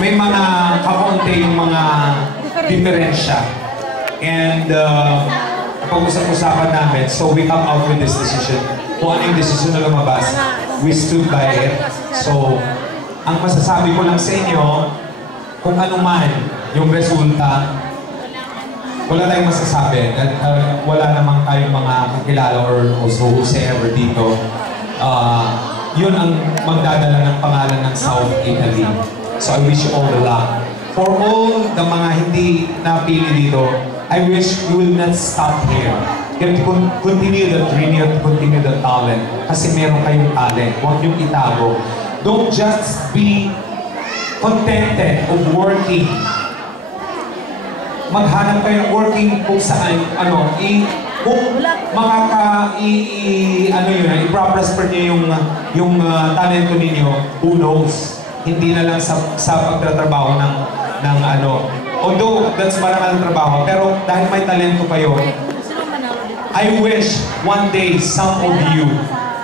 may mga kakaunti yung mga diferensya. And pag-usap-usapan namin, so we come out with this decision. Kung ano yung decision na lumabas, we stood by it. So, ang masasabi ko lang sa inyo, kung ano man yung resulta, wala tayong masasabi. Wala namang tayong mga kakilala or whosoever dito. Yun ang magdadala ng pangalan ng South Italy. So I wish you all the luck. For all the mga hindi napili dito, I wish you will not stop here. You have to continue the dream, you have to continue the talent. Kasi meron kayong talent. Huwag niyong itago. Don't just be contented of working. Maghanap kayo ng working kung saan, kung i-prosper niyo yung talento ninyo, who knows? Hindi na lang sa pagtatrabaho ng although that's maraming trabaho, pero dahil may talento kayo, I wish one day some of you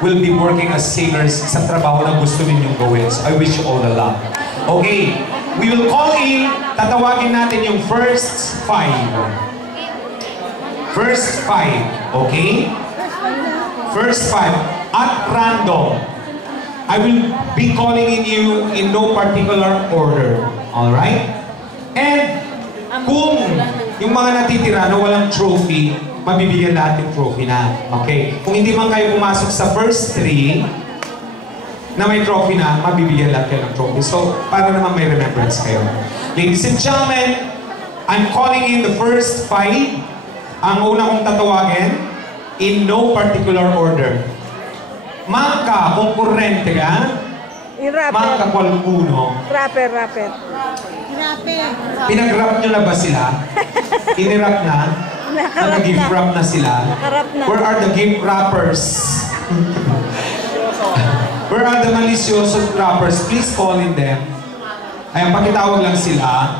will be working as singers sa trabaho na gusto ninyong gawin. So I wish you all the luck. Okay, we will call in, tatawagin natin yung first five. First five, okay? First five, at random. I will be calling in you in no particular order. Alright? And kung yung mga natitira na walang trophy, mabibigyan natin trophy na. Okay? Kung hindi man kayo pumasok sa first three, na may trophy na, mabibigyan lahat kayo ng trophy. So, para naman may remembrance kayo. Ladies and gentlemen, I'm calling in the first five. Ang una kong tatawagin, in no particular order. Mangka, konkurrente ka? Mangka, Kwalpuno. Rapper. Pinag-rap nyo na ba sila? Inirap na? Nag-gift rap na sila? Where are the gift rappers? Where are the malicioso rappers? Please call in them. Ayan, pakitawag lang sila.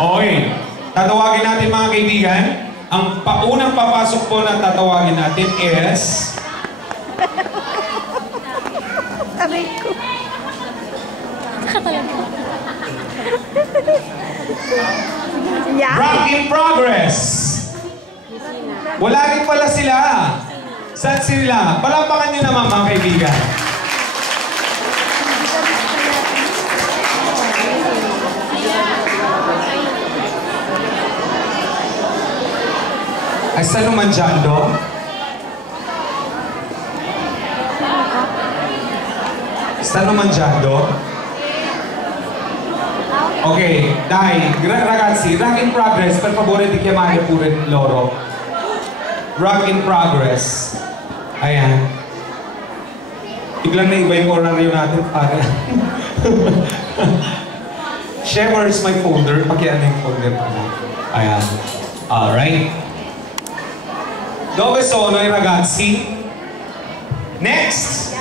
Okay. Tatawagin natin mga kaibigan. Ang unang papasok po na tatawagin natin is... Aray ko. Rock in progress! Wala rin pala sila. Saan sila? Palampakan nyo naman mga kaibigan. Ay, saan naman dyan, do? Saan naman dyan, do? Okay, dai, ragazzi, rock in progress. Per favore di chiamare pure loro. Rock in progress. Ayan. Biglang naiba yung horario natin para. Share where is my folder? Pakiano yung folder pa na. Ayan. Alright. Dove sono i ragazzi? Next.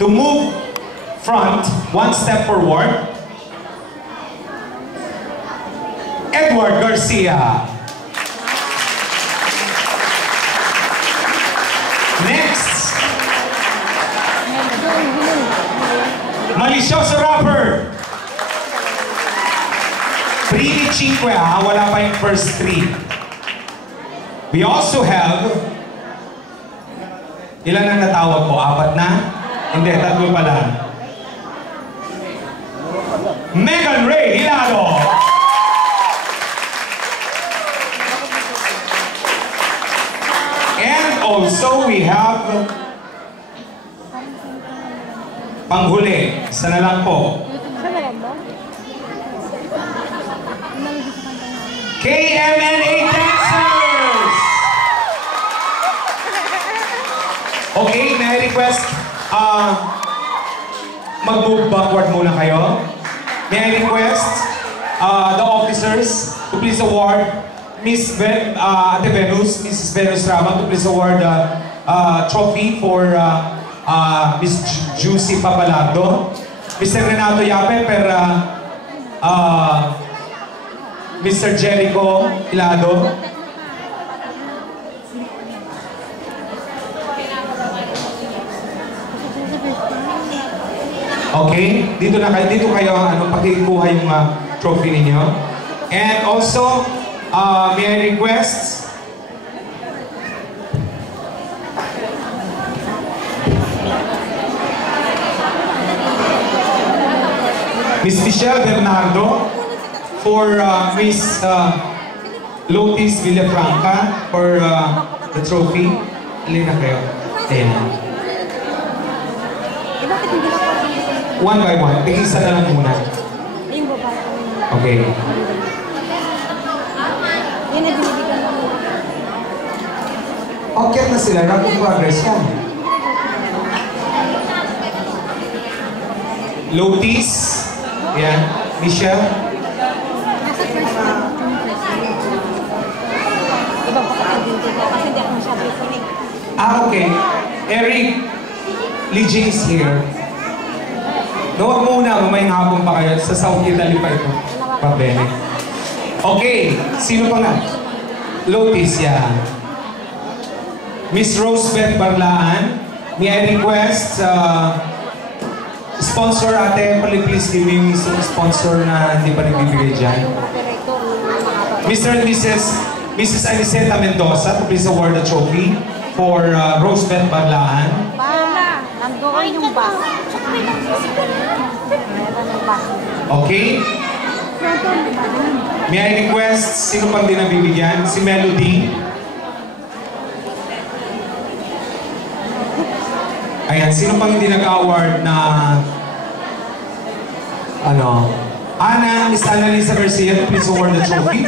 To move front, one step forward. Edward Garcia. Next. Malicioso rapper. Primi 5 wala pa yung first 3. We also have, ilan ang natawag ko? 4 na? Hindi, 3 pa lang. Megan Ray Hilado. And also we have panghuli. Isa na lang po. KMNA Dancers! Okay, may I request, mag-move backward muna kayo. May I request the officers to please award Mrs. Venus Raman to please award the trophy for Miss Juicy Papalado. Mr. Renato Yape per Mr. Jericho Hilado. Okay? Dito kayo, pakikuha yung trophy ninyo. And also, may I request Miss Michelle Bernardo for Miss Lotis Villafranca for the trophy. Alin na kayo? Ayan. One by one. Tig-isa na lang muna. Okay. Okay na sila. Rock in progress yan. Lotis. Ayan. Michelle. Okay. Eric. Lee James here. Huwag muna, mamayang hapon pa kayo. Sa South Italy pa ito. Pabene. Okay. Sino pa nga? Lotis, yan. Miss Rosebeth Barlaan. May I request, sponsor ate, please give me yung isang sponsor na hindi pa nagbibigay dyan. Mr. and Mrs. Aniceta Mendoza to please award the trophy for Rosebeth Barlaan. Nandoon yung bus. Okay? May I request, sino pang di nabibigyan? Si Melody. Ayan, sino pang hindi nag-award na Miss Annalisa Garcia, please award the trophy.